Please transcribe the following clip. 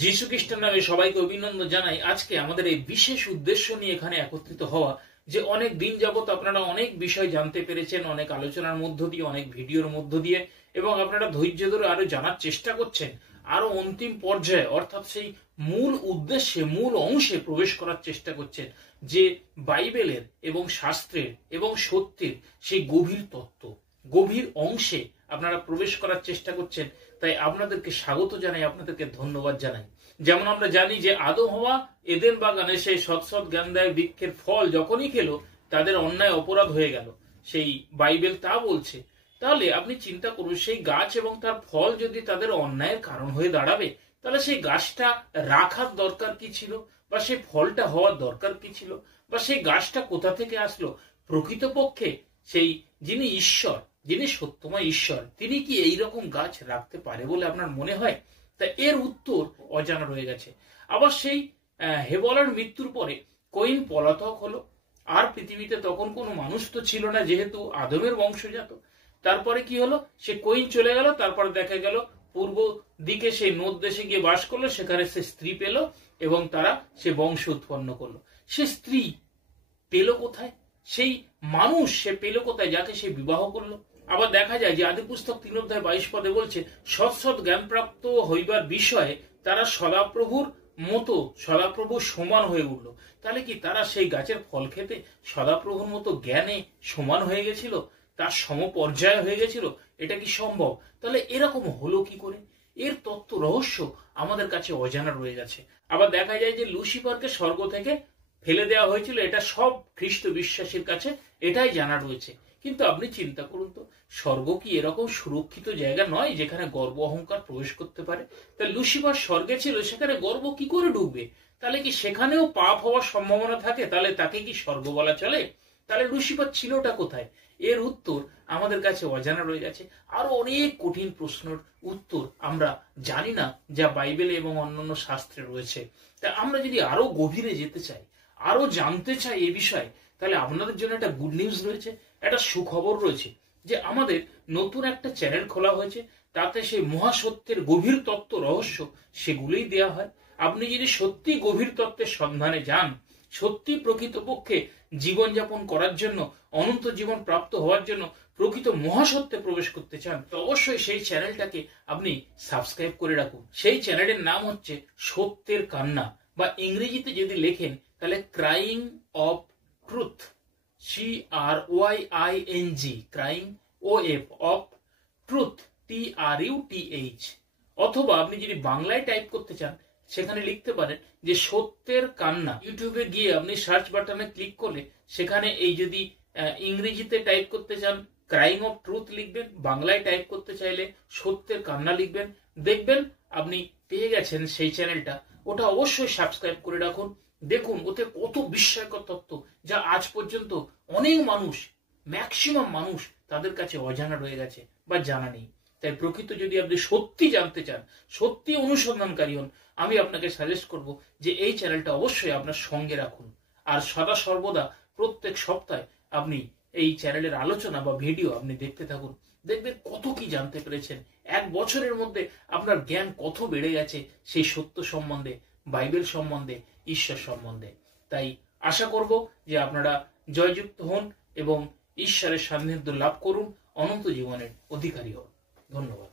যীশু খ্রিস্টের নামে সবাইকে অভিনন্দন জানাই। আজকে আমাদের এই বিশেষ উদ্দেশ্য নিয়ে এখানে একত্রিত হওয়া, যে অনেক দিন যাবত আপনারা অনেক বিষয় জানতে পেরেছেন, অনেক আলোচনার মধ্য দিয়ে, অনেক ভিডিওর মধ্য দিয়ে, এবং আপনারা ধৈর্য ধরে আরো জানার চেষ্টা করছেন, আরো অন্তিম পর্যায়ে অর্থাৎ সেই মূল উদ্দেশ্যে, মূল অংশে প্রবেশ করার চেষ্টা করছেন, যে বাইবেলের এবং শাস্ত্রের এবং সত্যের সেই গভীর তত্ত্ব, গভীর অংশে আপনারা প্রবেশ করার চেষ্টা করছেন। তাই আপনাদেরকে স্বাগত জানাই, আপনাদেরকে ধন্যবাদ জানাই। যেমন আমরা জানি যে আদম হওয়া এদেন বাগানে সেই সৎ জ্ঞানদায়ক বৃক্ষের ফল যখনই খেলো তাদের অন্যায় অপরাধ হয়ে গেল, সেই বাইবেল তা বলছে। তাহলে আপনি চিন্তা করুন, সেই গাছ এবং তার ফল যদি তাদের অন্যায়ের কারণ হয়ে দাঁড়াবে, তাহলে সেই গাছটা রাখার দরকার কি ছিল, বা সেই ফলটা হওয়ার দরকার কি ছিল, বা সেই গাছটা কোথা থেকে আসলো? প্রকৃতপক্ষে সেই যিনি ঈশ্বর, যিনি সত্যময় ঈশ্বর, তিনি কি এইরকম গাছ রাখতে পারে বলে আপনার মনে হয়? তা এর উত্তর অজানা রয়ে গেছে। আবার সেই হেবলের মৃত্যুর পরে কইন পলাতক হলো, আর পৃথিবীতে তখন কোনো মানুষ তো ছিল না, যেহেতু আদমের বংশজাত। তারপরে কি হলো? সে কইন চলে গেল, তারপরে দেখা গেল পূর্ব দিকে সেই নদ দেশে গিয়ে বাস করলো, সেখানে সে স্ত্রী পেল এবং তারা সে বংশ উৎপন্ন করলো। সে স্ত্রী পেল কোথায়? সেই মানুষ সে পেল কোথায় যাকে সে বিবাহ করলো? আবার দেখা যায় যে আদি পুস্তক 3:22 বলছে, সৎ জ্ঞানপ্রাপ্ত হইবার বিষয়ে তারা সদাপ্রভুর মতো, সদাপ্রভুর সমান হয়ে উঠল। তাহলে কি তারা সেই গাছের ফল খেতে সদাপ্রভুর মতো জ্ঞানে সমান হয়ে গেছিল, তার সমপর্যায় হয়ে গেছিল? এটা কি সম্ভব? তাহলে এরকম হলো কি করে? এর তত্ত্ব রহস্য আমাদের কাছে অজানা রয়ে গেছে। আবার দেখা যায় যে লুসিফারকে স্বর্গ থেকে ফেলে দেওয়া হয়েছিল, এটা সব খ্রিস্ট বিশ্বাসীর কাছে এটাই জানা রয়েছে। কিন্তু আপনি চিন্তা করুন তো, স্বর্গ কি এরকম সুরক্ষিত জায়গা নয় যেখানে গর্ব অহংকার প্রবেশ করতে পারে? তাহলে লুসিফার স্বর্গে ছিল, সেখানে গর্ব কি করে ঢুকবে? তাহলে কি সেখানেও পাপ হওয়ার সম্ভাবনা থাকে? তাহলে তাকে কি স্বর্গ বলা চলে? তাহলে লুসিফার ছিলটা কোথায়? এর উত্তর আমাদের কাছে অজানা রয়ে গেছে। আরো অনেক কঠিন প্রশ্নের উত্তর আমরা জানি না, যা বাইবেলে এবং অন্যান্য শাস্ত্রে রয়েছে। তা আমরা যদি আরো গভীরে যেতে চাই, আরো জানতে চাই এ বিষয়ে, তাহলে আপনাদের জন্য একটা গুড নিউজ রয়েছে, একটা সুখবর রয়েছে, যে আমাদের নতুন একটা চ্যানেল খোলা হয়েছে। তাতে সেই মহাসত্যের গভীর তত্ত্ব, রহস্য সেগুলোই দেয়া হয়। আপনি যদি সত্যি গভীর তত্ত্বের সন্ধানে যান, সত্যি প্রকৃতপক্ষে জীবনযাপন করার জন্য, অনন্ত জীবন প্রাপ্ত হওয়ার জন্য প্রকৃত মহাসত্যে প্রবেশ করতে চান, তো অবশ্যই সেই চ্যানেলটাকে আপনি সাবস্ক্রাইব করে রাখুন। সেই চ্যানেলের নাম হচ্ছে সত্যের কান্না, বা ইংরেজিতে যদি লেখেন তাহলে crying of truth, CRYING, crying of truth, TRUTH। অথবা আপনি যদি বাংলায় টাইপ করতে চান, সেখানে লিখতে পারেন যে সত্যের কান্না। ইউটিউবে গিয়ে আপনি সার্চ বাটনে ক্লিক করলে সেখানে এই যদি ইংরেজিতে টাইপ করতে চান ক্রাইং অফ ট্রুথ লিখবেন, বাংলায় টাইপ করতে চাইলে সত্যের কান্না লিখবেন, দেখবেন আপনি পেয়ে গেছেন সেই চ্যানেলটা। ওটা অবশ্যই সাবস্ক্রাইব করে রাখুন। দেখুন ওতে কত বিস্ময়কর তত্ত্ব, যা আজ পর্যন্ত অনেক মানুষ, ম্যাক্সিমাম মানুষ তাদের কাছে অজানা রয়ে গেছে বা জানা নেই। তাই প্রকৃত যদি আপনি সত্যি জানতে চান, সত্যি অনুসন্ধানকারী হন, আমি আপনাকে সাজেস্ট করব যে এই চ্যানেলটা অবশ্যই আপনার সঙ্গে রাখুন। আর সদা সর্বদা প্রত্যেক সপ্তাহে আপনি এই চ্যানেলের আলোচনা বা ভিডিও আপনি দেখতে থাকুন। দেখবেন কত কি জানতে পেরেছেন। এক বছরের মধ্যে আপনার জ্ঞান কত বেড়ে গেছে সেই সত্য সম্বন্ধে, বাইবেল সম্বন্ধে, ঈশ্বর সম্বন্ধে। তাই আশা করব যে আপনারা জয়যুক্ত হন এবং ঈশ্বরের সান্নিধ্য লাভ করুন, অনন্ত জীবনের অধিকারী হন। ধন্যবাদ।